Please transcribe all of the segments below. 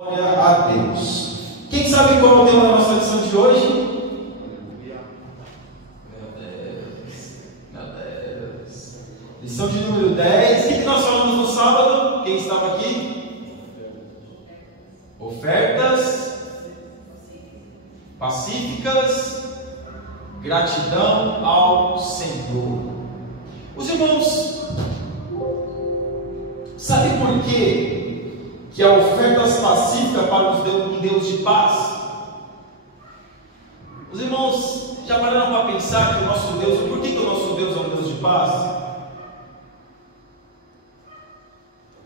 Glória a Deus. Quem sabe qual é o tema da nossa lição de hoje? Meu Deus. Lição de número 10. O que nós falamos no sábado? Quem estava aqui? Ofertas pacíficas, gratidão ao Senhor. Os irmãos, sabe por quê que a oferta pacífica para um Deus de paz? Os irmãos já pararam para pensar que o nosso Deus, por que o nosso Deus é um Deus de paz?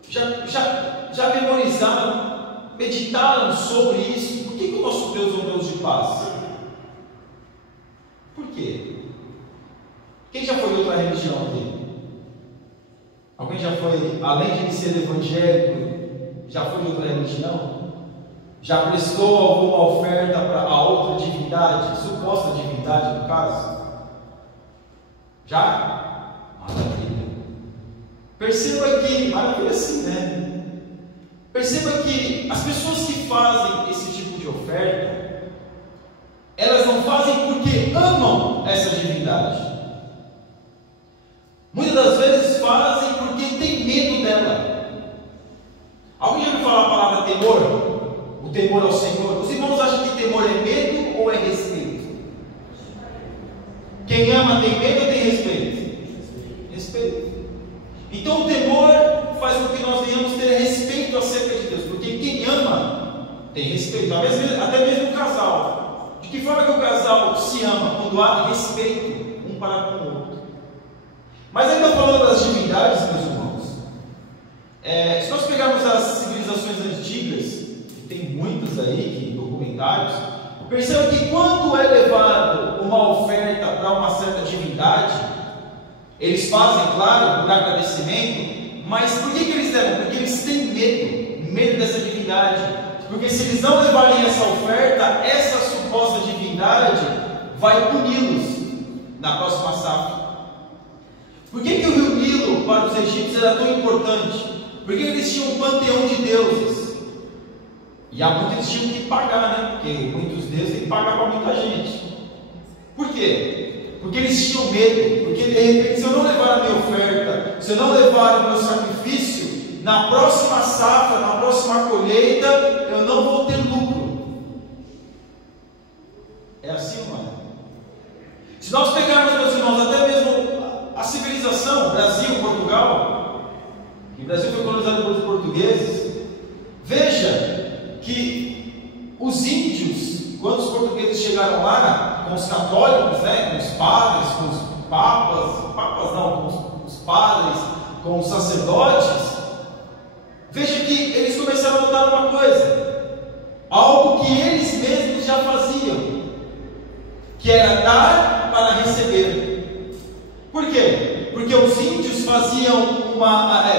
Já memorizaram, meditaram sobre isso? Por que o nosso Deus é um Deus de paz? Por quê? Quem já foi de outra religião aqui? Alguém já foi, além de ser evangélico, já foi de outra religião? Já prestou alguma oferta a outra divindade, suposta divindade no caso? Já? Maravilha. Perceba que, maravilha sim, né? Perceba que as pessoas que fazem esse tipo de oferta, elas não fazem porque amam essa divindade. Muitas das vezes fazem porque tem medo dela. Alguém já ouviu falar a palavra temor? O temor ao Senhor. Os irmãos acham que temor é medo ou é respeito? Quem ama tem medo ou tem respeito? Respeito. Então o temor faz com que nós venhamos ter respeito acerca de Deus, porque quem ama tem respeito, até mesmo o casal. De que forma que o casal se ama? Quando há respeito um para com o outro. Mas ainda falando das divindades, meus irmãos, se nós pegarmos as civilizações antigas, que tem muitas aí, que documentários, perceba que quando é levado uma oferta para uma certa divindade, eles fazem, claro, por agradecimento, mas por que eles levam? Porque eles têm medo dessa divindade, porque se eles não levarem essa oferta, essa suposta divindade vai puni-los na próxima safra. Por que o rio Nilo para os egípcios era tão importante? Porque eles tinham um panteão de deuses. E há muito eles tinham que pagar, né? Porque muitos deuses têm que pagar para muita gente. Por quê? Porque eles tinham medo. Porque de repente, se eu não levar a minha oferta, se eu não levar o meu sacrifício, na próxima safra, na próxima colheita, eu não vou ter lucro. É assim, mano? Se nós pegarmos, meus irmãos, até mesmo a civilização, Brasil, Portugal, que o Brasil foi colonizado pelos portugueses, veja que os índios, quando os portugueses chegaram lá, com os católicos, né, com os padres, com os com os padres, com os sacerdotes, veja que eles começaram a notar uma coisa, algo que eles mesmos já faziam, que era dar para receber. Por quê? Porque os índios faziam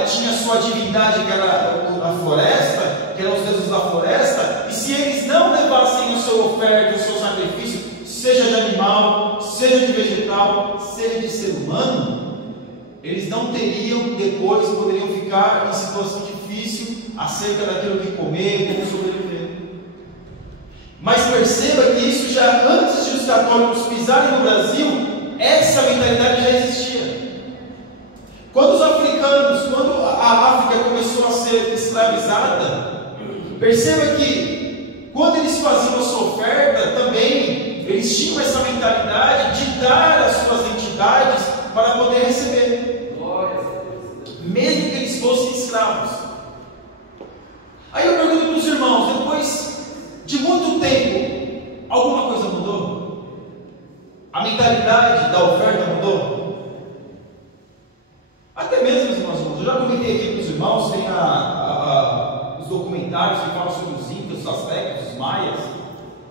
tinha sua divindade, que era a floresta, que eram os deuses da floresta, e se eles não levassem a sua oferta, o seu sacrifício, seja de animal, seja de vegetal, seja de ser humano, eles não teriam, depois poderiam ficar em situação difícil acerca daquilo que comer, como sobreviver. Mas perceba que isso já antes de os católicos pisarem no Brasil, essa mentalidade já existia. Quando os africanos, quando a África começou a ser escravizada, perceba que quando eles faziam a sua oferta, também eles tinham essa mentalidade de dar às suas entidades para poder receber, mesmo que eles fossem escravos. Aí eu pergunto para os irmãos, depois de muito tempo, alguma coisa mudou? A mentalidade da oferta mudou? Até mesmo, meus irmãos, eu já comentei aqui para os irmãos, tem os documentários que falam sobre os incas, os astecas, os maias.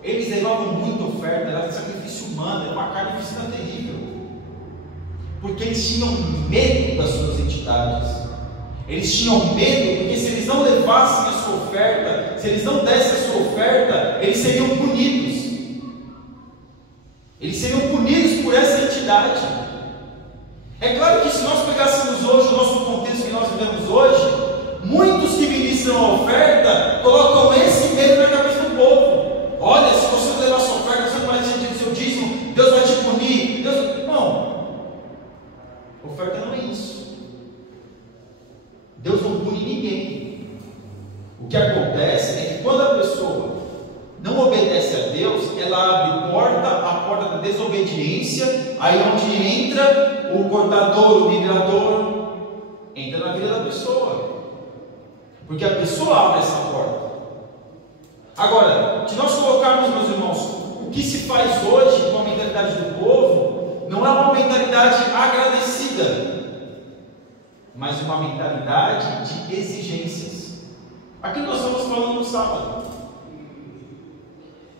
Eles levavam muita oferta, era sacrifício humano, era uma carnificina terrível, porque eles tinham medo das suas entidades. Eles tinham medo, porque se eles não levassem a sua oferta, se eles não dessem a sua oferta, eles seriam punidos. Eles seriam punidos por essa entidade. É claro que se nós pegássemos hoje o nosso contexto que nós vivemos hoje, muitos que ministram a oferta colocam esse O que acontece é que quando a pessoa não obedece a Deus, ela abre a porta da desobediência, aí onde entra o cortador, o migrador, entra na vida da pessoa, porque a pessoa abre essa porta. Agora, se nós colocarmos, meus irmãos, o que se faz hoje com a mentalidade do povo, não é uma mentalidade agradecida, mas uma mentalidade de exigências. Aqui nós estamos falando no sábado.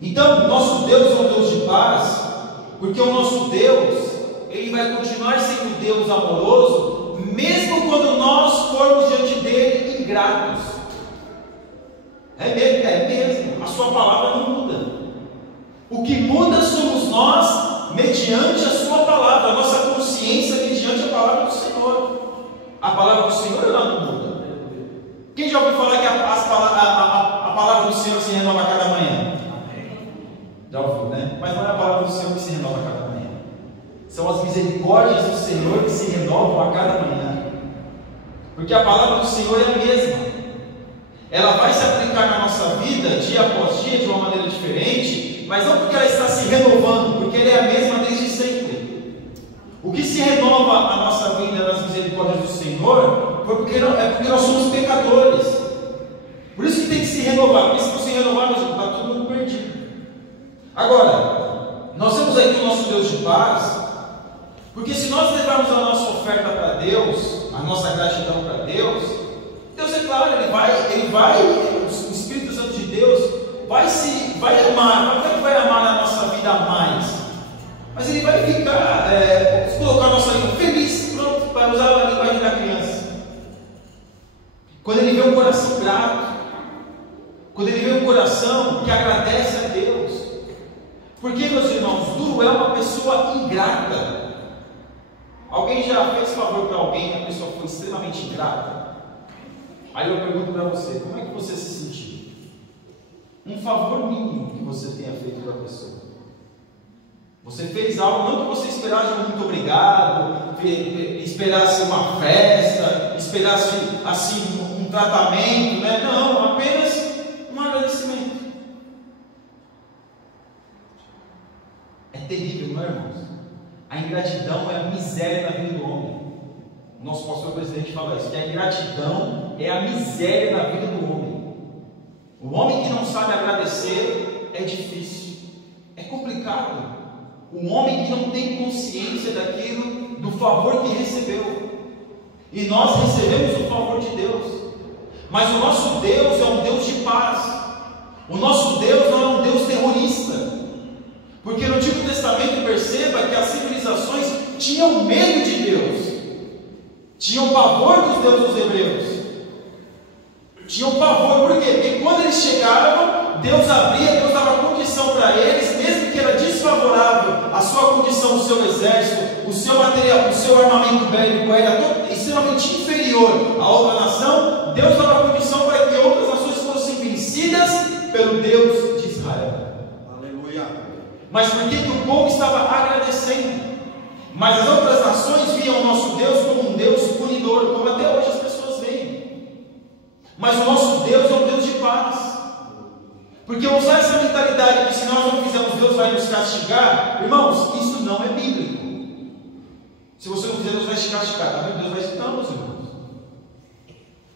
Então, nosso Deus é um Deus de paz, porque o nosso Deus, Ele vai continuar sendo Deus amoroso, mesmo quando nós formos diante dele ingratos. É mesmo, a sua palavra não muda. O que muda somos nós, mediante a sua palavra, a nossa consciência mediante a palavra do Senhor. A palavra do Senhor, ela não muda. Quem já ouviu falar que a palavra do Senhor se renova a cada manhã? Já ouviu, né? Mas não é a palavra do Senhor que se renova a cada manhã. São as misericórdias do Senhor que se renovam a cada manhã. Porque a palavra do Senhor é a mesma. Ela vai se aplicar na nossa vida, dia após dia, de uma maneira diferente, mas não porque ela está se renovando, porque ela é a mesma desde sempre. O que se renova a nossa vida nas misericórdias do Senhor é porque nós somos pecadores. Por isso que tem que se renovar, porque se não se renovar, está todo mundo perdido. Agora, nós temos aqui o nosso Deus de paz, porque se nós levarmos a nossa oferta para Deus, a nossa gratidão para Deus, Deus é claro, Ele vai, o Espírito Santo de Deus vai amar, não é que vai amar na nossa vida mais, mas Ele vai ficar, vamos colocar a nossa vida feliz, pronto, para usar a linguagem da criança. Quando Ele vê um coração grato, quando Ele vê um coração que agradece a Deus. Porque, meus irmãos, duro é uma pessoa ingrata. Alguém já fez favor para alguém e a pessoa foi extremamente ingrata? Aí eu pergunto para você, como é que você se sentiu? Um favor mínimo que você tenha feito para a pessoa. Você fez algo, não que você esperasse um muito obrigado, esperasse uma festa, esperasse assim um tratamento, né? Não, apenas um agradecimento. É terrível, não é, irmãos? A ingratidão é a miséria na vida do homem. O nosso pastor presidente fala isso, que a ingratidão é a miséria na vida do homem. O homem que não sabe agradecer é difícil, é complicado. O homem que não tem consciência daquilo, do favor que recebeu. E nós recebemos o favor de Deus. Mas o nosso Deus é um Deus de paz. O nosso Deus não é um Deus terrorista. Porque no Antigo Testamento perceba que as civilizações tinham medo de Deus. Tinham pavor dos deuses dos hebreus. Tinham pavor, por quê? Porque quando eles chegavam, Deus abria, Deus dava condição para eles, mesmo que era desfavorável a sua condição, o seu exército, o seu material, o seu armamento bélico era extremamente inferior a outra nação, Deus dava condição para que outras nações fossem vencidas pelo Deus de Israel. Aleluia. Mas por que o povo estava agradecendo? Mas as outras nações viam o nosso Deus como um Deus punidor, como até hoje as pessoas veem. Mas o nosso Deus é um Deus de paz. Porque usar essa mentalidade que se nós não fizermos, Deus vai nos castigar, irmãos, isso não é bíblico. Se você não fizer, Deus vai te castigar, tá vendo? Deus vai te... Não, meus irmãos.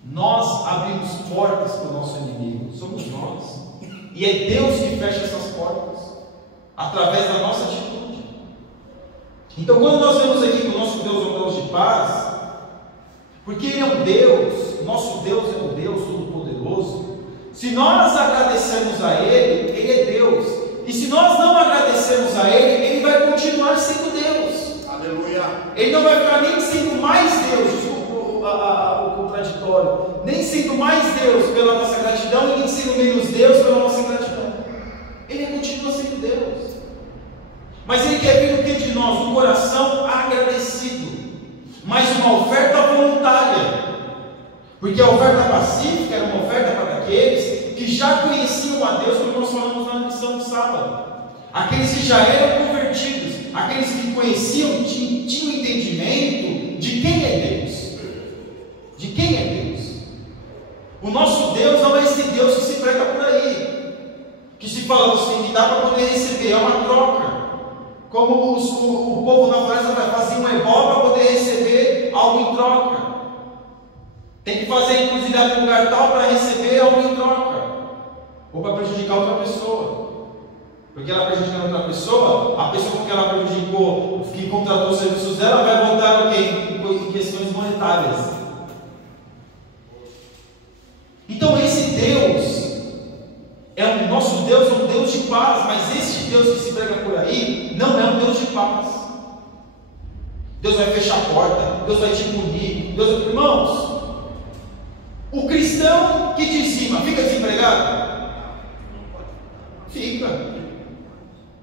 Nós abrimos portas para o nosso inimigo, somos nós. E é Deus que fecha essas portas, através da nossa atitude. Então, quando nós vemos aqui que o nosso Deus é um Deus de paz, porque Ele é um Deus, nosso Deus é um Deus todo-poderoso, se nós agradecermos a Ele, Ele é Deus, e se nós não agradecermos a Ele, Ele vai continuar sendo Deus. Aleluia. Ele não vai ficar nem sendo mais Deus, desculpa o contraditório, nem sendo mais Deus pela nossa gratidão, e nem sendo menos Deus pela nossa ingratidão. Ele continua sendo Deus. Mas Ele quer ver o que de nós? Um coração agradecido, mas uma oferta voluntária. Porque a oferta pacífica era uma oferta para aqueles que já conheciam a Deus, como nós falamos na lição de sábado. Aqueles que já eram convertidos, aqueles que conheciam, tinham entendimento de quem é Deus. De quem é Deus. O nosso Deus não é esse dá para poder receber, é uma troca. Como o povo na floresta fazia um ebó para poder receber algo em troca. Tem que fazer encruzilhada em lugar tal para receber algo em troca, ou para prejudicar outra pessoa. Porque ela prejudicando outra pessoa, a pessoa que ela prejudicou, que contratou os serviços dela, vai voltar o quê? Em questões monetárias. Então esse Deus nosso Deus é um Deus de paz, mas este Deus que se prega por aí não é um Deus de paz. Deus vai fechar a porta, Deus vai te punir, irmãos, o cristão que dizima fica desempregado? Fica.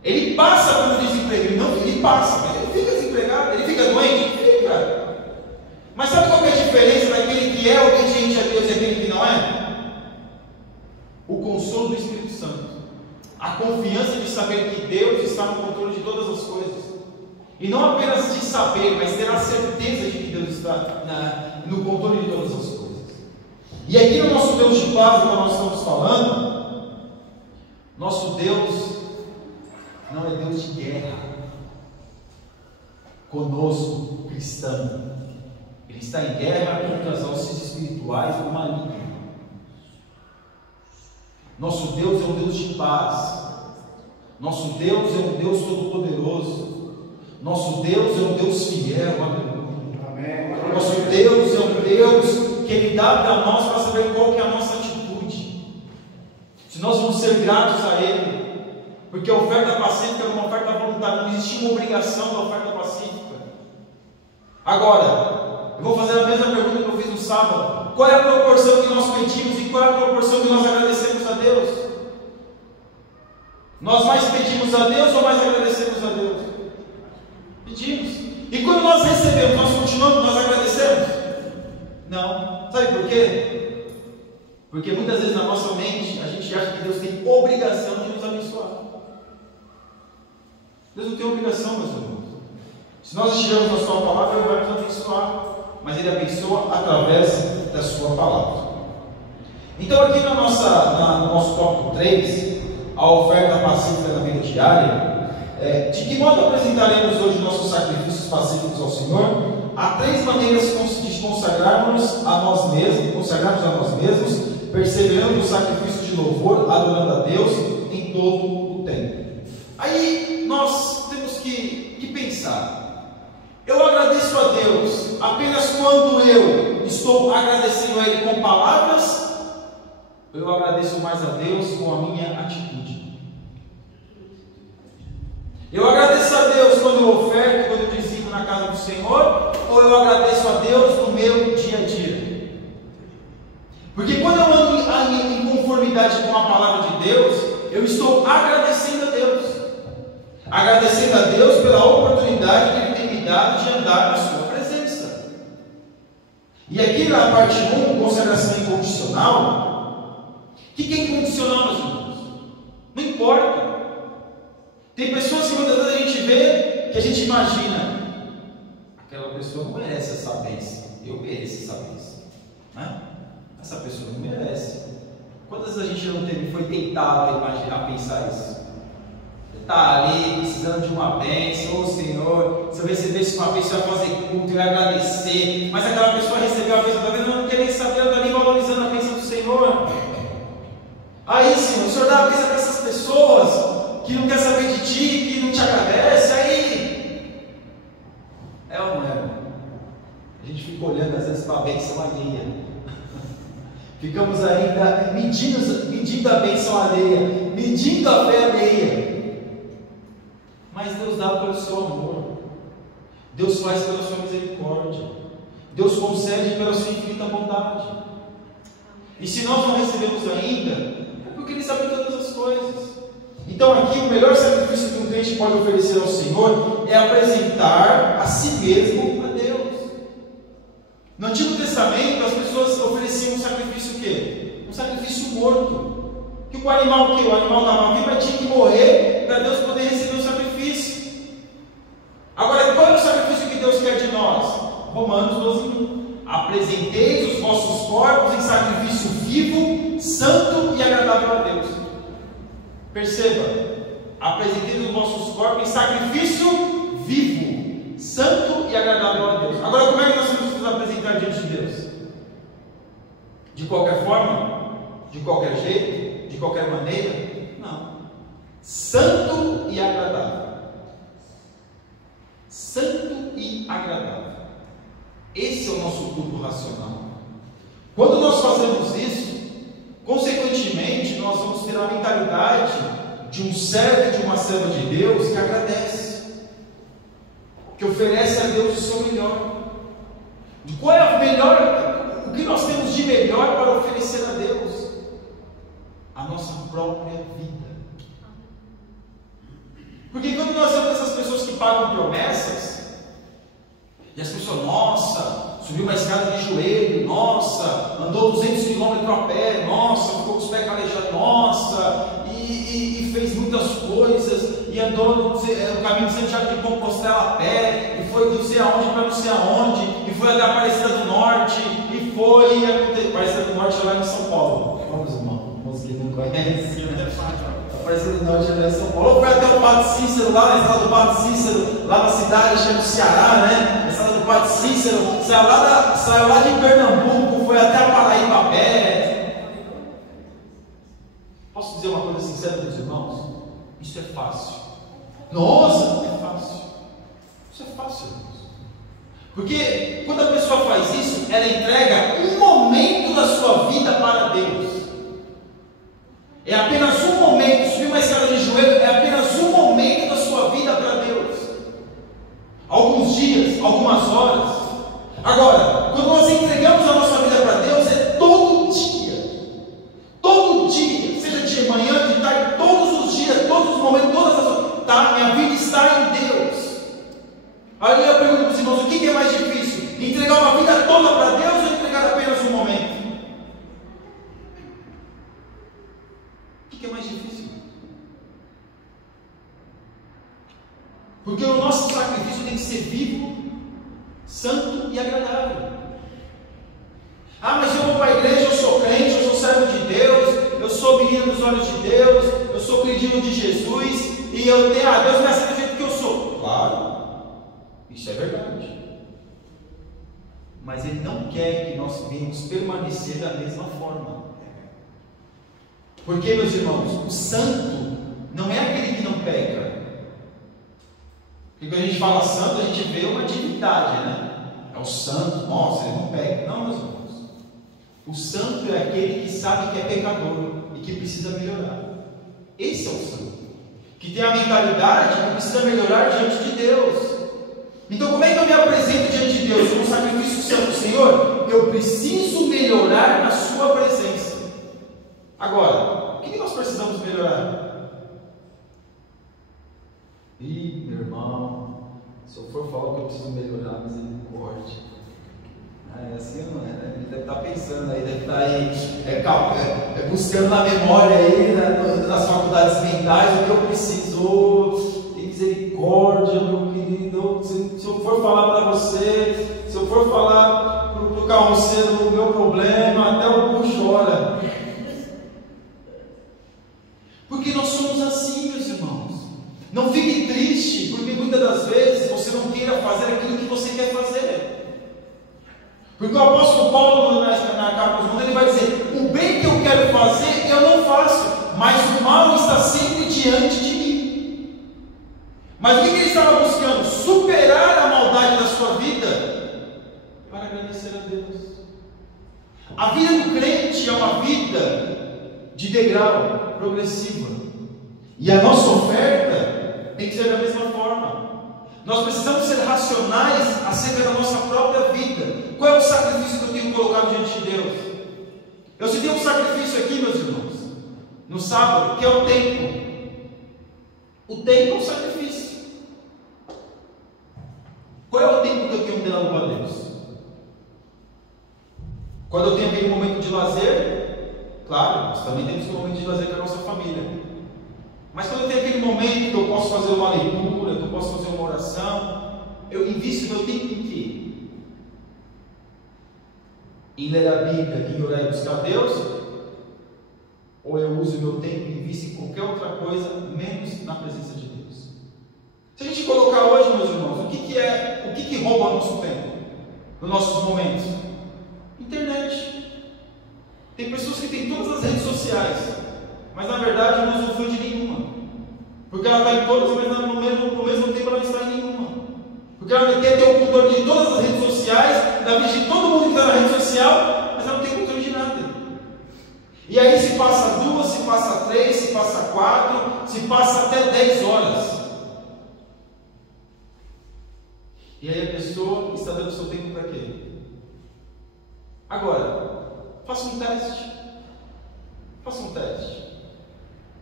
Ele passa pelo desemprego, ele passa, mas ele fica desempregado, ele fica doente? Fica. Mas sabe qual é a diferença daquele que é obediente a Deus e aquele que não é? O consolo do Espírito Santo, a confiança de saber que Deus está no controle de todas as coisas, e não apenas de saber, mas ter a certeza de que Deus está no controle de todas as coisas. E aqui no nosso Deus de paz, como nós estamos falando, nosso Deus não é Deus de guerra conosco, cristão. Ele está em guerra contra as hostes espirituais do maligno. Nosso Deus é um Deus de paz. Nosso Deus é um Deus todo-poderoso. Nosso Deus é um Deus fiel. Amém. Nosso Deus é um Deus que Ele dá para nós para saber qual que é a nossa atitude. Se nós vamos ser gratos a Ele. Porque a oferta pacífica era uma oferta voluntária. Não existia uma obrigação da oferta pacífica. Agora, eu vou fazer a mesma pergunta que eu fiz no sábado. Qual é a proporção que nós pedimos e qual é a proporção que nós agradecemos a Deus? Nós mais pedimos a Deus ou mais agradecemos a Deus? Pedimos. E quando nós recebemos, nós continuamos, nós agradecemos? Não. Sabe por quê? Porque muitas vezes na nossa mente a gente acha que Deus tem obrigação de nos abençoar. Deus não tem obrigação, meus irmãos. Se nós estivermos na sua palavra, Ele vai nos abençoar. Mas Ele abençoa através da sua palavra. Então aqui no nosso tópico 3, a oferta pacífica na vida diária, de que modo apresentaremos hoje nossos sacrifícios pacíficos ao Senhor? Há 3 maneiras de consagrarmos a nós mesmos, perseverando no sacrifício de louvor, adorando a Deus em todo o tempo. Aí nós temos que pensar. Eu agradeço a Deus apenas quando eu estou agradecendo a Ele com palavras, ou eu agradeço mais a Deus com a minha atitude? Eu agradeço a Deus quando eu oferto, quando eu dizimo na casa do Senhor, ou eu agradeço a Deus no meu dia a dia? Porque quando eu ando em conformidade com a palavra de Deus, eu estou agradecendo a Deus. Agradecendo a Deus pela oportunidade que Ele tem me dado de andar na sua presença. E aqui na parte 1, consagração incondicional. O que é incondicional, meus irmãos? Não importa. Tem pessoas que muitas vezes a gente vê, que a gente imagina, aquela pessoa não merece essa bênção, eu mereço essa bênção, né? Essa pessoa não merece. Quantas vezes a gente não foi tentado a pensar isso? Está ali precisando de uma bênção, ô Senhor, se eu recebesse uma bênção, eu ia fazer culto, eu ia agradecer, mas aquela pessoa recebeu a bênção, talvez não quer nem saber, ela está ali valorizando a bênção do Senhor. Aí, Senhor, o Senhor dá a bênção para essas pessoas que não quer saber de Ti, que não te agradece, aí é ou não é? A gente fica olhando às vezes para a bênção alheia, ficamos ainda medindo a bênção alheia, medindo a fé alheia. Mas Deus dá pelo seu amor, Deus faz pela sua misericórdia, Deus concede pela sua infinita bondade. E se nós não recebemos ainda, é porque Ele sabe todas as coisas. Então aqui o melhor sacrifício que um crente pode oferecer ao Senhor é apresentar a si mesmo a Deus. No Antigo Testamento as pessoas ofereciam um sacrifício o quê? Um sacrifício morto. Que o animal estava vivo, mas tinha que morrer para Deus poder receber o sacrifício. Agora, qual é o sacrifício que Deus quer de nós? Romanos 12:1. Apresenteis os vossos corpos em sacrifício vivo, santo e agradável a Deus. Perceba, apresentemos os vossos corpos em sacrifício vivo, santo e agradável a Deus. Agora, como é que nós temos que nos apresentar diante de Deus? De qualquer forma? De qualquer jeito? De qualquer maneira? Não. Santo e agradável. Santo e agradável. Esse é o nosso culto racional. Quando nós fazemos isso, consequentemente, nós vamos ter a mentalidade de um servo e de uma serva de Deus que agradece, que oferece a Deus o seu melhor. Qual é a melhor? O que nós temos de melhor para oferecer a Deus? A nossa própria vida. Porque quando nós vemos essas pessoas que pagam promessas, e as pessoas, nossa, subiu uma escada de joelho, nossa, andou 200 km a pé, nossa, ficou com os pés calejados, nossa, e fez muitas coisas, e andou no caminho de Santiago de Compostela a pé, e foi não sei aonde para não sei aonde, e foi até a Aparecida do Norte, e foi Aparecida do Norte lá em São Paulo. Vamos, irmãos que não conhecem, né? Aparecida do Norte lá em São Paulo. Ou foi até o Padre Cícero, lá na estrada do Padre Cícero, lá na cidade, chama do Ceará, né? Na estrada do Padre Cícero, saiu lá de Pernambuco, foi até a Paraíba a pé. Posso dizer uma coisa sincera, meus irmãos? Isso é fácil. Nossa, é fácil. Isso é fácil, irmãos. Porque quando a pessoa faz isso, ela entrega um momento da sua vida para Deus. É apenas um momento. Subir uma escada de joelho é apenas um momento da sua vida para Deus. Alguns dias, algumas horas. Agora, quando nós entregamos a nossa vida para Deus, é todo dia. Todo dia, seja de manhã, de tarde, todos os dias, todos os momentos, todas as horas. Tá, minha vida está em Deus. Aí eu pergunto para os irmãos, o que é mais difícil? Entregar uma vida toda para Deus ou entregar apenas um momento? O que é mais difícil? Porque o nosso sacrifício tem que ser vivo, santo e agradável. Ah, mas eu vou para a igreja, eu sou crente, eu sou servo de Deus, eu sou menino dos olhos de Deus, eu sou credinho de Jesus, e eu tenho, Deus me aceita do jeito que eu sou. Claro, isso é verdade. Mas Ele não quer que nós venhamos permanecer da mesma forma. Porque, meus irmãos, o santo não é aquele que não peca. Porque quando a gente fala santo, a gente vê uma divindade, né? É o santo, nossa, ele não peca. Não, meus irmãos. O santo é aquele que sabe que é pecador e que precisa melhorar. Esse é o santo. Que tem a mentalidade que precisa melhorar diante de Deus. Então, como é que eu me apresento diante de Deus? Como um sacrifício santo, Senhor? Eu preciso melhorar na sua presença. Agora, o que nós precisamos melhorar? Ih, meu irmão, se eu for falar que eu preciso melhorar, misericórdia. Assim não é, né? Ele deve estar pensando aí, deve estar aí buscando na memória aí, nas faculdades mentais, o que eu preciso. Tem misericórdia, meu querido. Se eu for falar para você, se eu for falar para o carroceiro o meu problema, até o burro chora. Porque nós somos assim, meus irmãos. Não fique triste, porque muitas das vezes você não queira fazer aquilo que você quer fazer. Porque o apóstolo Paulo, na carta aos Romanos, ele vai dizer: o bem que eu quero fazer, eu não faço, mas o mal está sempre diante de mim. Mas o que ele estava buscando? Superar a maldade da sua vida para agradecer a Deus. A vida do crente é uma vida de degrau, progressiva. E a nossa oferta tem que ser da mesma forma. Nós precisamos ser racionais acerca da nossa própria vida. Qual é o sacrifício que eu tenho colocado diante de Deus? Eu citei um sacrifício aqui, meus irmãos, no sábado, que é o tempo. O tempo é um sacrifício. Qual é o tempo que eu tenho dado para Deus? Quando eu tenho aquele momento de lazer, claro, nós também temos um momento de lazer com a nossa família. Mas quando eu tenho aquele momento que eu posso fazer uma leitura, que eu posso fazer uma oração, eu invisto meu tempo em quê? Em ler a Bíblia, em orar e buscar Deus? ou eu uso o meu tempo e invisto em qualquer outra coisa, menos na presença de Deus? Se a gente colocar hoje, meus irmãos, o que rouba o nosso tempo, nos nossos momentos? Internet. Tem pessoas que têm todas as redes sociais, mas na verdade não usufrui de nenhuma, porque ela está em todas, mas no mesmo tempo ela não está em nenhuma, porque ela quer ter o controle de todas as redes sociais, da vida de todo mundo que está na rede social, mas ela não tem controle de nada. E aí se passa 2, se passa 3, se passa 4, se passa até 10 horas. E aí a pessoa está dando seu tempo para quê? Agora, faça um teste. Faça um teste.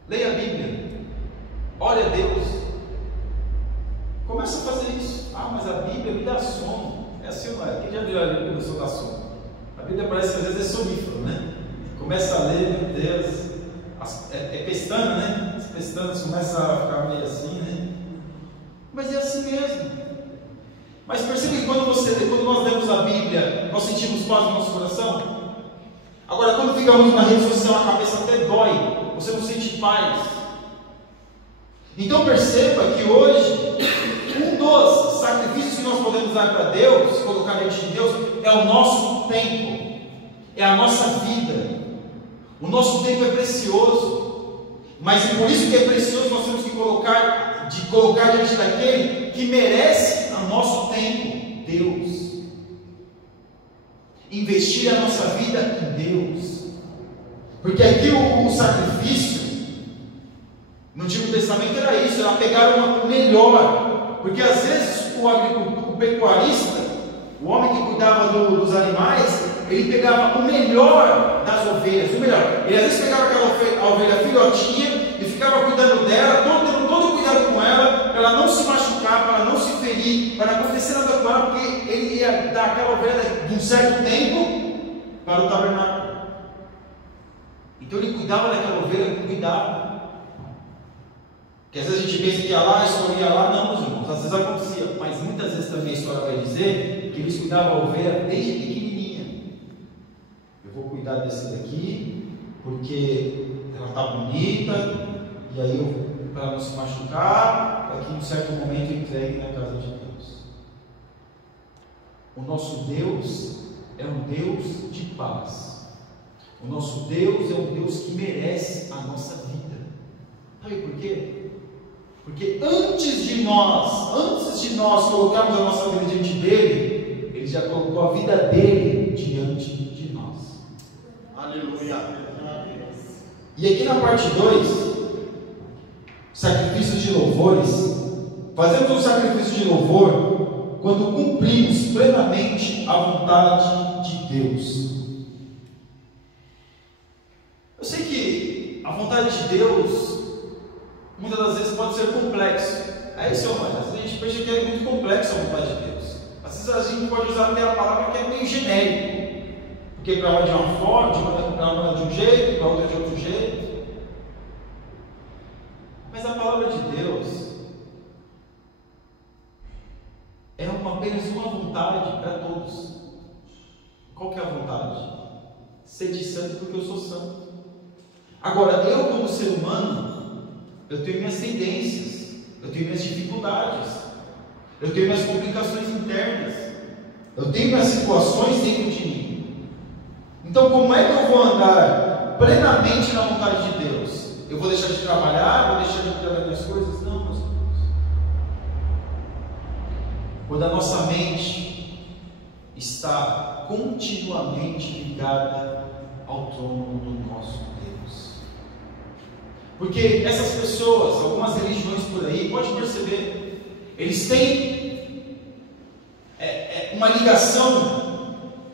Leia a Bíblia. Ore a Deus. Comece a fazer isso. Ah, mas a Bíblia me dá sono. É assim ou não é? Quem já viu a Bíblia que começou a dar sono? A Bíblia parece que às vezes é sonífero, né? Começa a ler, meu Deus. É pestana, né? As pestanas começam a ficar meio assim, né? Mas é assim mesmo. Mas percebe que quando nós lemos a Bíblia, nós sentimos paz no nosso coração? Agora, quando ficamos na rede social, a cabeça até dói, você não sente paz. Então perceba que hoje, um dos sacrifícios que nós podemos dar para Deus, colocar diante de Deus, é o nosso tempo, é a nossa vida. O nosso tempo é precioso, mas por isso que é precioso, nós temos que colocar diante daquele que merece o nosso tempo, Deus. Investir a nossa vida em Deus, porque aqui o sacrifício no Antigo Testamento era isso, era pegar uma melhor, porque às vezes o pecuarista, o homem que cuidava dos animais, ele pegava o melhor das ovelhas, o melhor. Ele às vezes pegava aquela ovelha filhotinha e ficava cuidando dela, tendo todo cuidado com ela, para ela não se machucar, para ela não se ferir, para não acontecer nada com ela, porque ele ia dar aquela ovelha de um certo tempo para o tabernáculo. Então ele cuidava daquela ovelha com cuidado. Porque às vezes a gente pensa que ia lá, escolhia lá, não, meus irmãos, às vezes acontecia, mas muitas vezes também a história vai dizer que eles cuidavam da ovelha desde pequenininha. Eu vou cuidar desse daqui, porque ela está bonita, e aí para não se machucar, para que em um certo momento entregue na casa de Deus. O nosso Deus é um Deus de paz. O nosso Deus é um Deus que merece a nossa vida. Sabe por quê? Porque antes de nós colocarmos a nossa vida diante dele, ele já colocou a vida dele diante de nós. Aleluia. E aqui na parte 2, sacrifícios de louvores, fazemos um sacrifício de louvor quando cumprimos plenamente a vontade de Deus. Eu sei que a vontade de Deus muitas das vezes pode ser complexo. É isso, mano. Às vezes a gente pensa que é muito complexo a vontade de Deus. Às vezes a gente pode usar até a palavra que é meio genérico. Porque para uma de uma forma, para uma de um jeito, para outra de outro jeito. Mas a palavra de Deus é apenas uma vontade para todos. Qual que é a vontade? Ser santo porque eu sou santo. Agora, eu como ser humano, eu tenho minhas tendências, eu tenho minhas dificuldades, eu tenho minhas complicações internas, eu tenho minhas situações dentro de mim. Então, como é que eu vou andar plenamente na vontade de Deus? Eu vou deixar de trabalhar, vou deixar de cuidar das minhas coisas? Não, meus irmãos. Quando a nossa mente está continuamente ligada ao trono do nosso Deus. Porque essas pessoas, algumas religiões por aí, pode perceber, eles têm uma ligação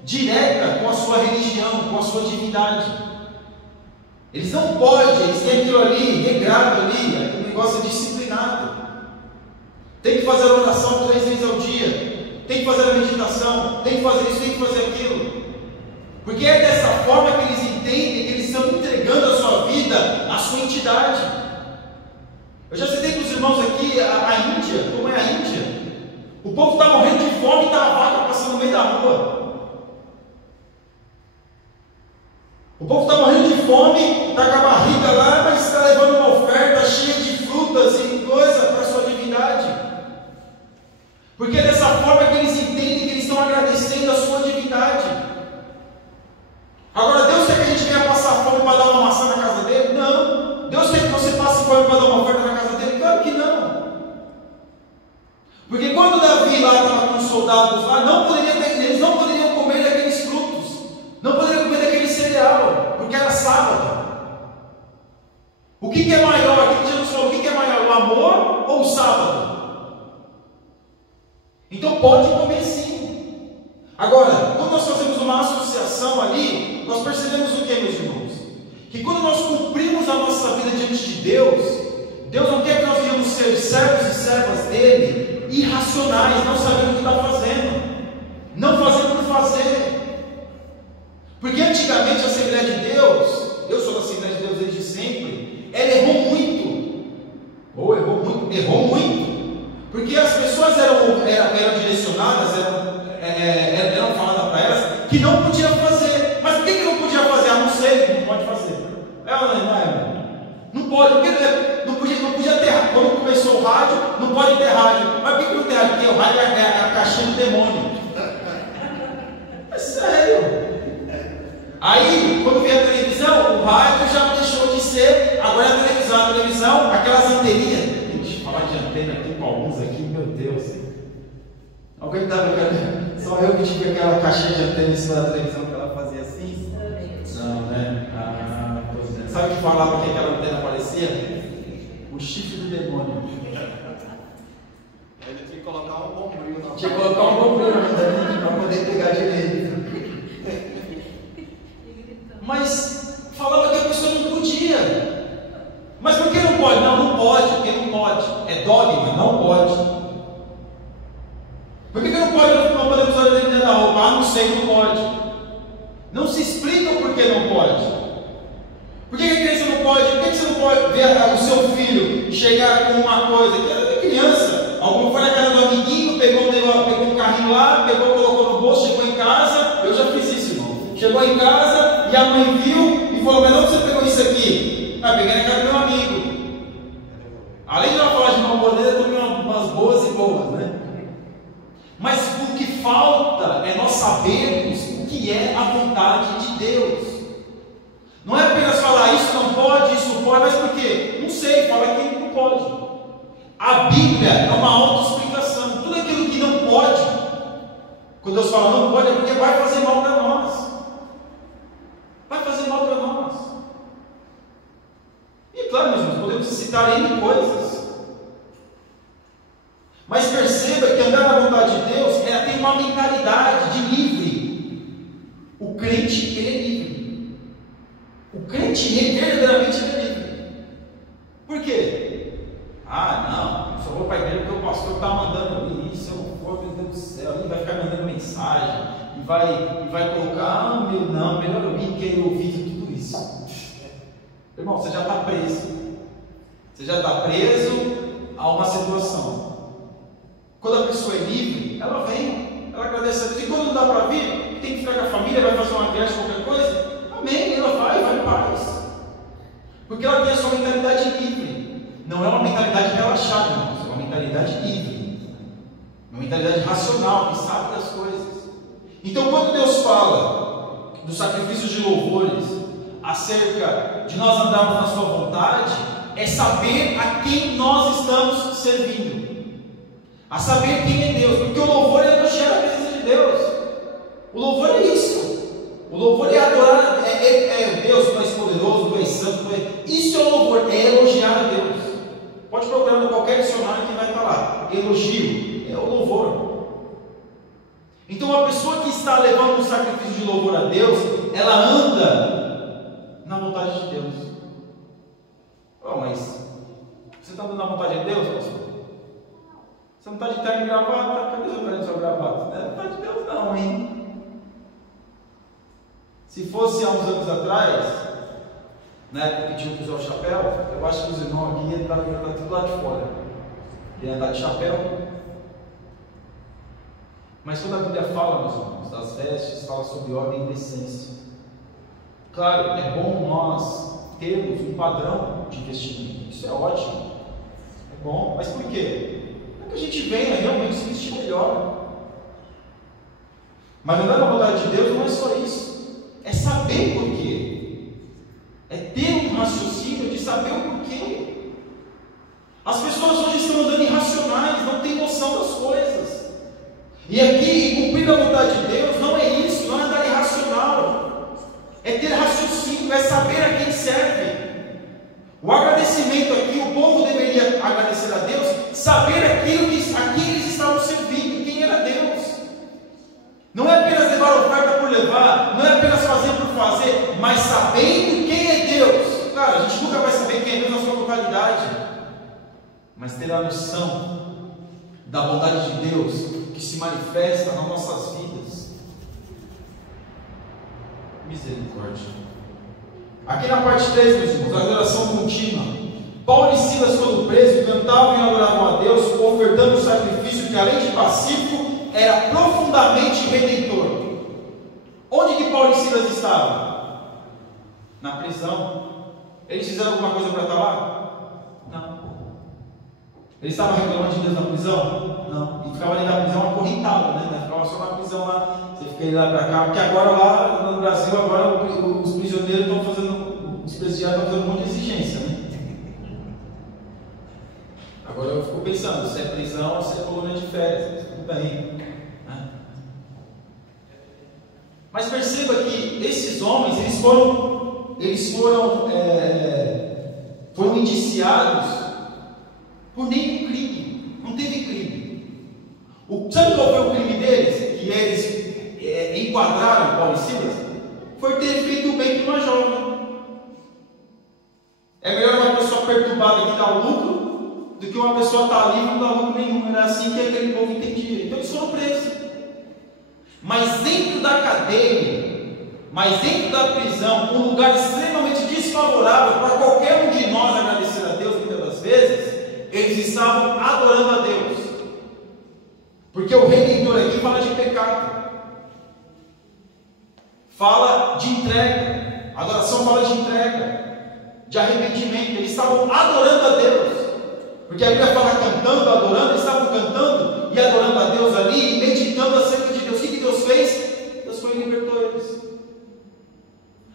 direta com a sua religião, com a sua divindade. Eles não podem, eles têm aquilo ali, regrado ali, aquele negócio disciplinado. Tem que fazer a oração 3 vezes ao dia, tem que fazer a meditação, tem que fazer isso, tem que fazer aquilo. Porque é dessa forma que eles entendem que eles estão entregando a sua vida à sua entidade. Eu já citei para os irmãos aqui a Índia, como é a Índia. O povo está morrendo de fome e está a vaca passando no meio da rua. O povo está morrendo de fome, está com a barriga lá, mas está levando uma oferta cheia de frutas e coisa para a sua divindade. Porque é dessa forma que eles entendem que eles estão agradecendo a sua divindade. Agora, Deus quer que a gente venha passar fome para dar uma maçã na casa dele? Não. Deus quer que você passe fome para dar uma oferta na casa dele? Claro que não. Porque quando Davi lá estava com os soldados lá, eles não poderiam comer daqueles frutos, não poderiam comer daquele cereal, porque era sábado. O que é maior? O que Jesus falou? O que é maior? O amor ou o sábado? Então pode comer sim. Agora, quando nós fazemos uma associação ali, nós percebemos o que, meus irmãos? Que quando nós cumprimos a nossa vida diante de Deus, Deus não quer que nós venhamos ser servos e servas dele irracionais, não sabendo o que está fazendo, não fazendo por fazer. Porque antigamente a Assembleia de Deus, eu sou da Assembleia de Deus desde sempre, ela errou muito, errou muito, porque as pessoas eram direcionadas, eram faladas para elas que não podia fazer. Mas por que não podia fazer? Ah, não sei, não pode fazer. Não pode, porque não podia ter rádio. Quando começou o rádio, não pode ter rádio. Mas por que não tem rádio? Porque o rádio é a caixinha do demônio. É sério. Aí, quando veio a televisão, o rádio já deixou de ser. Agora é a televisão, aquelas anteninhas. Deixa eu falar de antena aqui com alguns aqui, meu Deus. Alguém estava, só eu que tinha aquela caixinha de antena em cima da televisão que ela fazia assim? Não, né? Sabe o que falava que aquela antena parecia? O chifre do demônio. Ele tinha que colocar um bombril na Tinha que colocar um bombril para poder pegar direito. Mas falava que a pessoa não podia. Mas por que não pode? Não pode, porque não pode. É dogma, não pode. Por que não pode? Não podemos olhar dentro da roupa. Ah, não sei, não pode. Não se explica o porquê não pode. Por que a criança não pode? Por que você não pode ver o seu filho chegar com uma coisa? Que era criança. Alguma foi na casa do amiguinho, pegou um carrinho lá, colocou no bolso, chegou em casa. Eu já fiz isso, irmão. Chegou em casa e a mãe viu e falou: mas onde você pegou isso aqui? Ah, peguei na casa do meu amigo. Além de ela falar de malboneira, também umas boas e boas, né? Mas o que falta é nós sabermos o que é a vontade de Deus. Não é apenas falar isso não pode, isso pode, mas por quê? Não sei, fala que não pode. A Bíblia é uma autoexplicação. Tudo aquilo que não pode, quando Deus fala não pode, é porque vai fazer mal para nós. Vai fazer mal para nós. E claro, meus irmãos, podemos citar N coisas. Mas perceba que andar na vontade de Deus é ter uma mentalidade de livre. O crente, ele é livre. O crente, verdadeiramente, ele é livre. Por quê? Ah, não, só vou para a igreja porque o pastor está mandando isso, eu não for, meu Deus do céu, ele vai ficar mandando mensagem, e vai colocar, melhor eu ir, porque eu ouvi tudo isso. Irmão, você já está preso. Você já está preso a uma situação. Quando a pessoa é livre, ela vem, ela agradece a Deus. E quando não dá para vir, tem que ficar com a família, vai fazer uma viagem, qualquer coisa, amém, ela vai em paz. Porque ela tem a sua mentalidade livre. Não é uma mentalidade relaxada, irmãos, é uma mentalidade livre. Uma mentalidade racional, que sabe das coisas. Então, quando Deus fala dos sacrifícios de louvores, acerca de nós andarmos na sua vontade, é saber a quem nós estamos servindo. A saber quem é Deus, porque o louvor é elogiar a presença de Deus. O louvor é isso. O louvor é adorar, Deus, tu és poderoso, tu és santo, isso é o louvor, é elogiar a Deus. Pode procurar em qualquer dicionário que vai estar lá. Elogio é o louvor. Então a pessoa que está levando um sacrifício de louvor a Deus, ela anda na vontade de Deus. Oh, mas você está andando na vontade de Deus, pastor? Você não está de terno e gravata? Cadê o terno e sua gravata? Não é vontade de Deus não, hein? Se fosse há uns anos atrás, na época que tinha que usar o chapéu, eu acho que os irmãos aqui iam estar tudo lá de fora. Ia andar de chapéu. Mas quando a Bíblia fala, meus irmãos, das vestes, fala sobre ordem e decência. Claro, é bom nós termos um padrão de investimento, isso é ótimo, é bom, mas por quê? Para que a gente venha realmente se vestir melhor. Mas andar na vontade de Deus não é só isso, é saber por quê, é ter um raciocínio de saber o porquê. As pessoas hoje estão andando irracionais, não têm noção das coisas. E aqui, cumprir a vontade de Deus não é isso, não é andar irracional. É ter raciocínio, é saber a quem serve. O agradecimento aqui, o povo deveria agradecer a Deus, saber aquilo a quem eles estavam servindo, quem era Deus. Não é apenas levar oferta por levar, não é apenas fazer por fazer, mas sabendo quem é Deus. Claro, a gente nunca vai saber quem é Deus na sua totalidade, mas ter a noção da bondade de Deus que se manifesta nas nossas vidas. Misericórdia. Aqui na parte 3, meus irmãos, a adoração contínua. Paulo e Silas, quando presos, cantavam e adoravam a Deus, ofertando um sacrifício que, além de pacífico, era profundamente redentor. Onde que Paulo e Silas estavam? Na prisão. Eles fizeram alguma coisa para estar lá? Não. Eles estavam reclamando de Deus na prisão? Não. E ficava ali na prisão acorrentado, né? Ficava só na prisão lá. Você fica aí lá para cá. Porque agora lá no Brasil, agora os prisioneiros estão fazendo, os presidiários estão fazendo um monte de exigência, né? Agora eu fico pensando, se é prisão ou se é colônia de férias. Tudo bem. Né? Mas perceba que esses homens, eles foram indiciados por nenhum crime, não teve crime. Sabe qual foi o crime deles? Que eles enquadraram Paulo e Silas? Foi ter feito o bem para uma jovem. É melhor uma pessoa perturbada que dá lucro do que uma pessoa estar ali e não dá lucro nenhum. Era assim que aquele povo entendia. Então eles foram presos. Mas dentro da cadeia, mas dentro da prisão, um lugar extremamente desfavorável para qualquer um de nós agradecer a Deus muitas das vezes, eles estavam adorando a Deus. Porque o Redentor aqui fala de pecado, fala de entrega, a adoração fala de entrega, de arrependimento. Eles estavam adorando a Deus, porque a Bíblia fala cantando, adorando. Eles estavam cantando e adorando a Deus ali, e meditando acerca de Deus. O que Deus fez? Deus foi e libertou eles.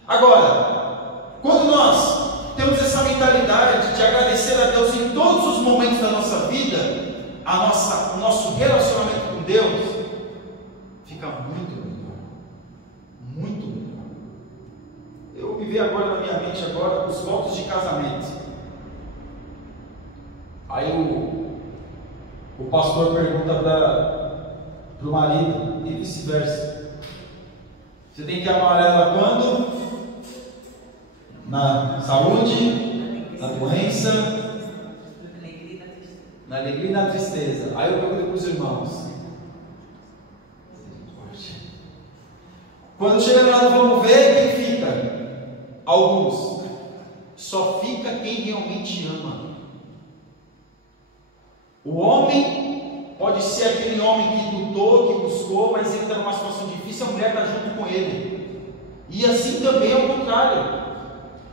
Agora, quando nós temos essa mentalidade de agradecer a Deus em todos os momentos da nossa vida, o nosso relacionamento com Deus fica muito melhor, muito melhor. Eu me vejo agora na minha mente agora os votos de casamento. Aí o pastor pergunta para o marido e vice-versa: você tem que amar ela quando? Na saúde, na doença, na alegria e na tristeza. Aí eu pergunto para os irmãos: quando chega na hora do vamos ver, quem fica? Alguns. Só fica quem realmente ama. O homem pode ser aquele homem que lutou, que buscou, mas ele está numa situação difícil, a mulher está junto com ele. E assim também é o contrário.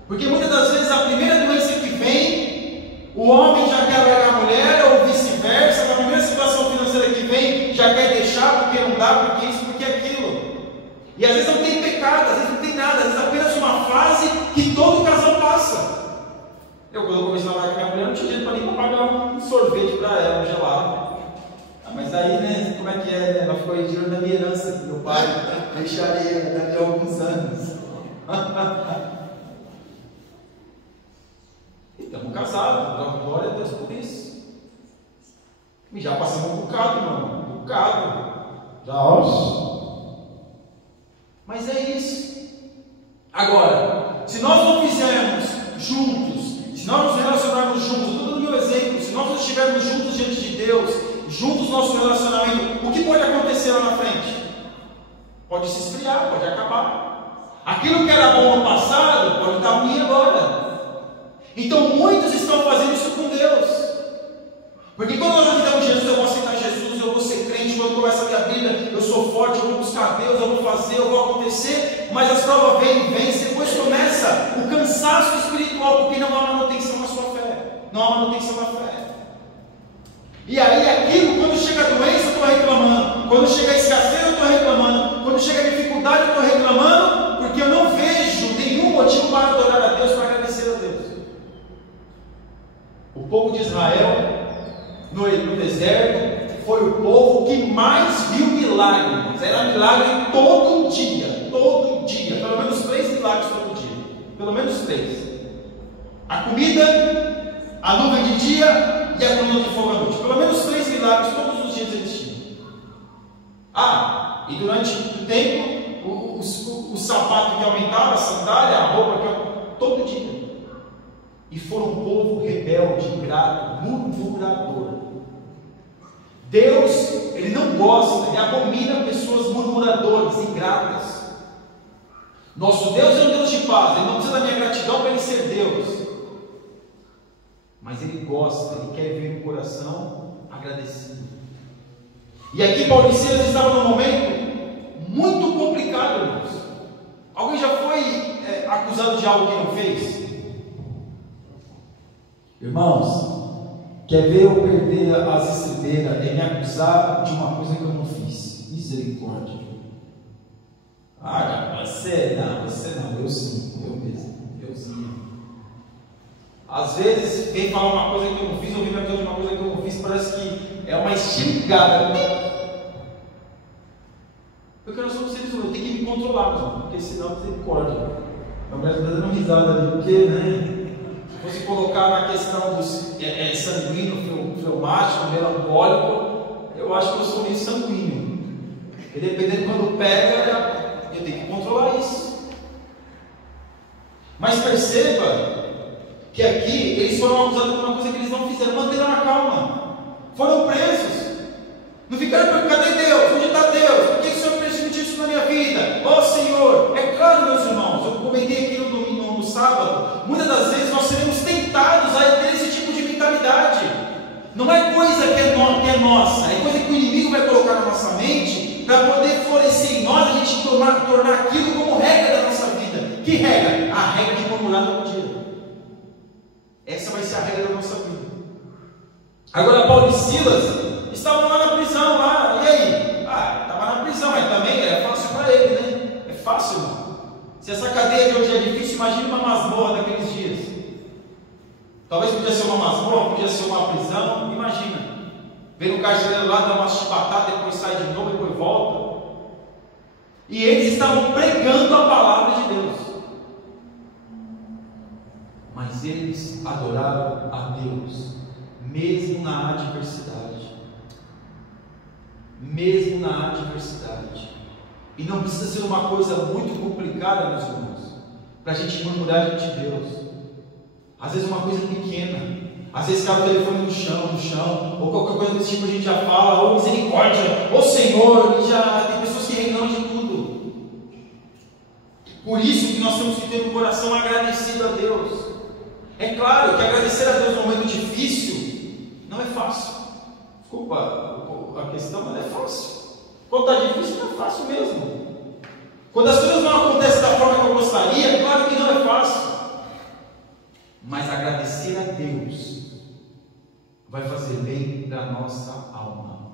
Porque muitas das vezes a primeira doença que vem, o homem já quer largar a mulher, ou vice-versa. A primeira situação financeira que vem, já quer deixar porque não dá, porque isso, porque aquilo. E às vezes não tem pecado, às vezes não tem nada, às vezes apenas uma fase que todo casal passa. Quando eu comecei a namorar com minha mulher, não tinha dinheiro para nem pagar um sorvete para ela, um gelado. Mas aí, né, como é que é, né? Ela ficou aí dinheiro da minha herança, que meu pai deixaria daqui a alguns anos. E estamos casados, glória a Deus por isso. E já passamos um bocado, mano, um bocado. Já, ó. Mas é isso. Agora, se nós não fizermos juntos, se nós nos relacionarmos juntos, estou dando meu exemplo, se nós não estivermos juntos diante de Deus, juntos no nosso relacionamento, o que pode acontecer lá na frente? Pode se esfriar, pode acabar. Aquilo que era bom no passado, pode estar ruim agora. Então muitos estão fazendo isso com Deus. Porque quando nós acreditamos em Jesus, eu vou aceitar Jesus, eu vou ser crente, quando começa a minha Bíblia, eu sou forte, eu vou buscar Deus, eu vou fazer, eu vou acontecer, mas as provas vêm, depois não há manutenção da fé. E aí aquilo, quando chega a doença, eu estou reclamando, quando chega a escassez, eu estou reclamando, quando chega a dificuldade, eu estou reclamando, porque eu não vejo nenhum motivo para adorar a Deus, para agradecer a Deus. O povo de Israel, no deserto, foi o povo que mais viu milagres. Era milagre todo dia, pelo menos 3 milagres todo dia, pelo menos 3. A comida, a nuvem de dia e a coluna de fogo à noite. Pelo menos 3 milagres todos os dias eles tinham. E durante o tempo, o sapato que aumentava, a sandália, a roupa que aumentava, todo dia. E foram um povo rebelde, ingrato, murmurador. Deus, Ele não gosta, Ele abomina pessoas murmuradoras, ingratas. Nosso Deus é um Deus de paz, Ele não precisa da minha gratidão para Ele ser Deus. Mas Ele gosta, Ele quer ver um coração agradecido. E aqui Paulo e Silas estavam num momento muito complicado, irmãos. Alguém já foi acusado de algo que não fez? Irmãos, quer ver eu perder as estribeiras e me acusar de uma coisa que eu não fiz? Misericórdia. Você não, eu sim, eu mesmo, euzinho. Às vezes vem falar uma coisa que eu não fiz, ou vem me acusar de uma coisa que eu não fiz, parece que é uma estilingada. Porque nós somos seres humanos, eu tenho que me controlar, porque senão misericórdia. A mulher está dando risada ali, porque, né? Se fosse colocar na questão do sanguíneo, fleumático, melancólico, eu acho que eu sou meio sanguíneo. E dependendo quando pega, eu tenho que controlar isso. Mas perceba que aqui eles foram acusados de uma coisa que eles não fizeram, manteram a calma. Foram presos. Não ficaram perguntando: cadê Deus? Onde está Deus? Por que o Senhor permitiu isso na minha vida? Ó Senhor! É claro, meus irmãos, eu comentei aqui no domingo, no sábado, muitas das vezes nós seremos tentados a ter esse tipo de mentalidade. Não é coisa que é nossa, é coisa que o inimigo vai colocar na nossa mente para poder florescer em nós, a gente tornar aquilo como regra da nossa vida. Que regra? A regra de murmurar todo dia. Essa vai ser a regra da nossa vida. Agora Paulo e Silas estavam lá na prisão, e aí? Estava na prisão, mas também é fácil para ele, né? É fácil, irmão. Se essa cadeia de hoje é difícil, imagine uma masmorra daqueles dias. Talvez podia ser uma masmorra, podia ser uma prisão, imagina. Vem um carcereiro lá, dá uma chibatada, depois sai de novo, depois volta. E eles estavam pregando a palavra de Deus. Mas eles adoraram a Deus, mesmo na adversidade. Mesmo na adversidade. E não precisa ser uma coisa muito complicada, meus irmãos, para a gente murmurar diante de Deus. Às vezes uma coisa pequena, às vezes cai o telefone no chão, ou qualquer coisa desse tipo a gente já fala: ô misericórdia, ô Senhor, e já tem pessoas que reclamam de tudo. Por isso que nós temos que ter um coração agradecido a Deus. É claro que agradecer a Deus num momento difícil não é fácil. Desculpa a questão, mas não é fácil. Quando está difícil, não é fácil mesmo. Quando as coisas não acontecem da forma que eu gostaria, claro que não é fácil. Mas agradecer a Deus vai fazer bem para a nossa alma.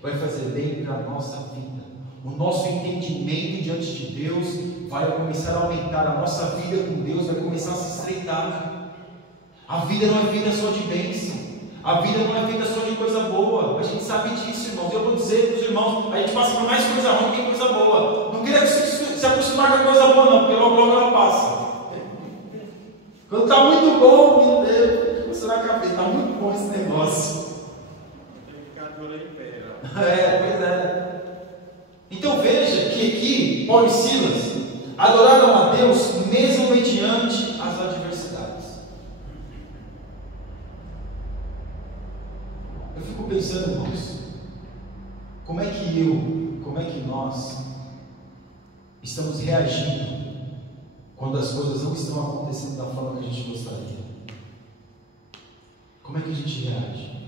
Vai fazer bem para a nossa vida. O nosso entendimento diante de Deus vai começar a aumentar. A nossa vida com Deus vai começar a se estreitar. A vida não é vida só de bênção. A vida não é feita só de coisa boa. A gente sabe disso, irmãos. Eu vou dizer para os irmãos: a gente passa por mais coisa ruim que coisa boa. Não queria se acostumar com a coisa boa, não, porque logo ela passa. Quando está muito bom, meu Deus, você na cabeça, está muito bom esse negócio. Tem que ficar de olho em pé. Pois é. Então veja que aqui Paulo e Silas adoraram a Deus mesmo mediante as adversidades. Eu fico pensando, irmãos, como é que nós estamos reagindo quando as coisas não estão acontecendo da forma que a gente gostaria? Como é que a gente reage?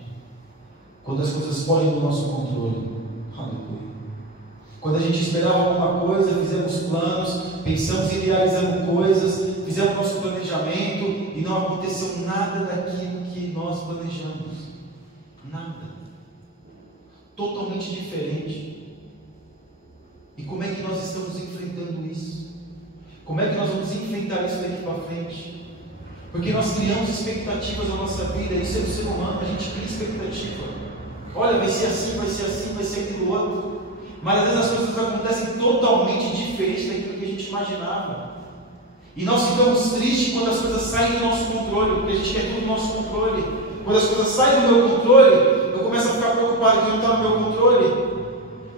Quando as coisas fogem do nosso controle. Aleluia. Quando a gente esperava alguma coisa, fizemos planos, pensamos em realizando coisas, fizemos nosso planejamento e não aconteceu nada daquilo que nós planejamos. Nada. Totalmente diferente. E como é que nós estamos enfrentando isso? Como é que nós vamos enfrentar isso daqui para frente? Porque nós criamos expectativas na nossa vida. Isso é do ser humano, a gente cria expectativa. Olha, vai ser assim, vai ser assim, vai ser aquilo outro. Mas às vezes as coisas acontecem totalmente diferentes daquilo que a gente imaginava. E nós ficamos tristes quando as coisas saem do nosso controle, porque a gente quer tudo do nosso controle. Quando as coisas saem do meu controle, eu começo a ficar preocupado que não está no meu controle.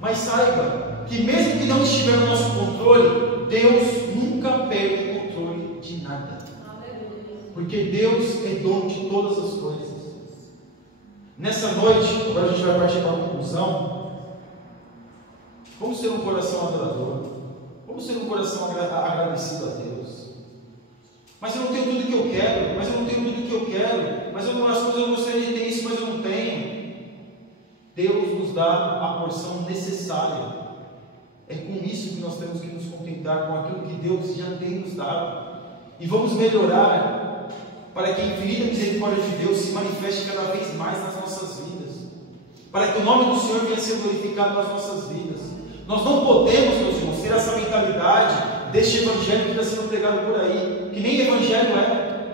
Mas saiba que mesmo que não estiver no nosso controle, Deus nunca perde o controle de nada. Porque Deus é dono de todas as coisas. Nessa noite, agora a gente vai partir para a conclusão. Vamos ter um coração adorador. Vamos ter um coração agradecido a Deus. Mas eu não tenho tudo que eu quero. Mas eu não tenho tudo que eu quero. Mas as coisas eu gostaria de ter isso, mas eu não tenho. Deus nos dá a porção necessária. É com isso que nós temos que nos contentar, com aquilo que Deus já tem nos dado. E vamos melhorar para que a infinita misericórdia de Deus se manifeste cada vez mais nas nossas vidas. Para que o nome do Senhor venha a ser glorificado nas nossas vidas. Nós não podemos, meus irmãos, ter essa mentalidade deste evangelho que está sendo pregado por aí, que nem evangelho é,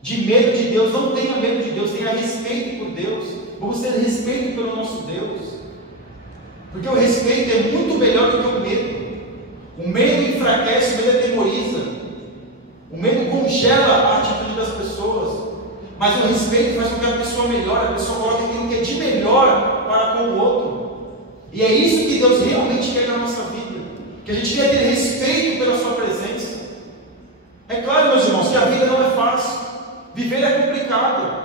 de medo de Deus. Não tenha medo de Deus, tenha respeito por Deus. Vamos ter respeito pelo nosso Deus, porque o respeito é muito melhor do que o medo. O medo enfraquece, o medo atemoriza, o medo congela a atitude das pessoas, mas o respeito faz com que a pessoa melhore, a pessoa coloque aquilo que é de melhor para com o outro. E é isso que Deus realmente quer na nossa vida, que a gente quer ter respeito pela sua presença. É claro, meus irmãos, que a vida não é fácil, viver é complicado.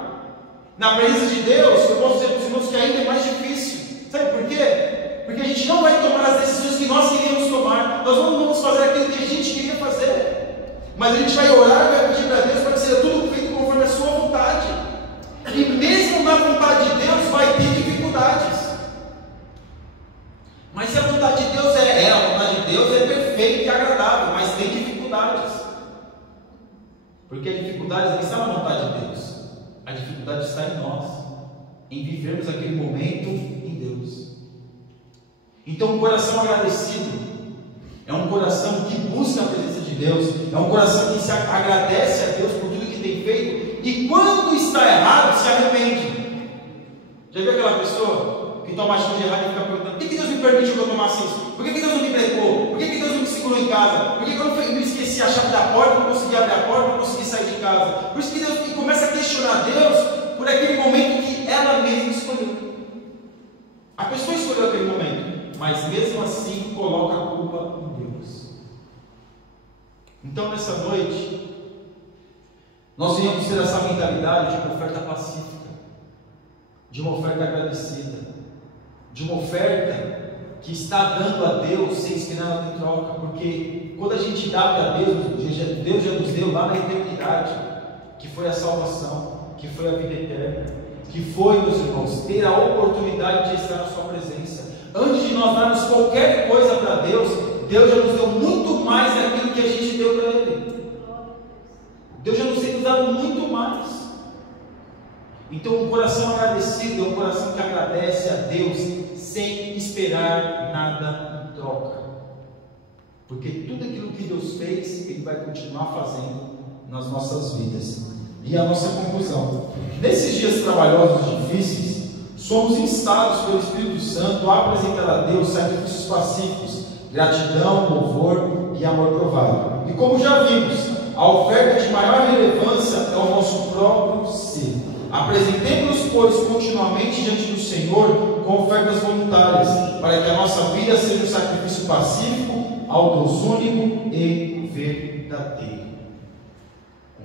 Na presença de Deus, eu posso dizer para os irmãos que ainda é mais difícil. Sabe por quê? Porque a gente não vai tomar as decisões que nós queríamos tomar. Nós não vamos fazer aquilo que a gente queria fazer. Mas a gente vai orar e vai pedir para Deus para que seja tudo feito conforme a sua vontade. E mesmo na vontade de Deus vai ter dificuldades. Mas se a vontade de Deus a vontade de Deus é perfeita e agradável, mas tem dificuldades. Porque a dificuldade não está na vontade de Deus. A dificuldade está em nós, em vivermos aquele momento em Deus. Então, um coração agradecido é um coração que busca a presença de Deus, é um coração que se agradece a Deus por tudo que tem feito, e quando está errado, se arrepende. Já viu aquela pessoa que toma atitude errada e fica perguntando: por que Deus me permitiu que eu tomasse isso? Por que Deus não me brecou? Por que Deus não me segurou em casa? Por que eu não esqueci a chave da porta, não consegui abrir a porta, não consegui sair de casa? Por isso que Deus começa a questionar Deus por aquele momento que ela mesma escolheu. A pessoa escolheu aquele momento, mas mesmo assim coloca a culpa em Deus. Então, nessa noite, nós viemos ter essa mentalidade de uma oferta pacífica, de uma oferta agradecida, de uma oferta que está dando a Deus sem esperar nada em troca, porque quando a gente dá para Deus, Deus já nos deu lá na eternidade, que foi a salvação, que foi a vida eterna, que foi, meus irmãos, ter a oportunidade de estar na sua presença. Antes de nós darmos qualquer coisa para Deus, Deus já nos deu muito mais daquilo que a gente deu para Ele. Deus já nos tem dado muito mais. Então, um coração agradecido é um coração que agradece a Deus sem esperar nada em troca, porque tudo aquilo que Deus fez, Ele vai continuar fazendo nas nossas vidas. E a nossa conclusão: nesses dias trabalhosos e difíceis, somos instados pelo Espírito Santo a apresentar a Deus sacrifícios pacíficos, gratidão, louvor e amor provado. E como já vimos, a oferta de maior relevância é o nosso próprio ser. Apresentemos-nos, pois, continuamente diante do Senhor com ofertas voluntárias, para que a nossa vida seja um sacrifício pacífico, ao Deus único e verdadeiro.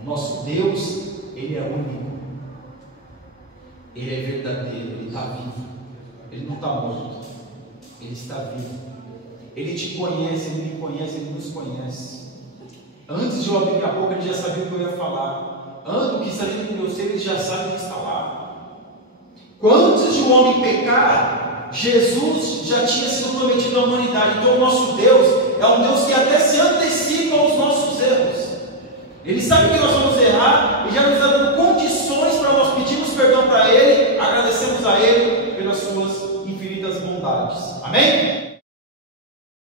O nosso Deus, Ele é único, Ele é verdadeiro, Ele está vivo, Ele não está morto, Ele está vivo. Ele te conhece, Ele me conhece, Ele nos conhece. Antes de eu abrir a boca, Ele já sabia o que eu ia falar. Antes que está dentro do meu ser, Ele já sabe o que está lá. Antes de um homem pecar, Jesus já tinha sido prometido à humanidade. Então o nosso Deus é um Deus que até se antecipa aos nossos erros. Ele sabe que nós vamos errar, e já nos dando condições para nós pedirmos perdão para Ele, agradecemos a Ele pelas suas infinitas bondades. Amém?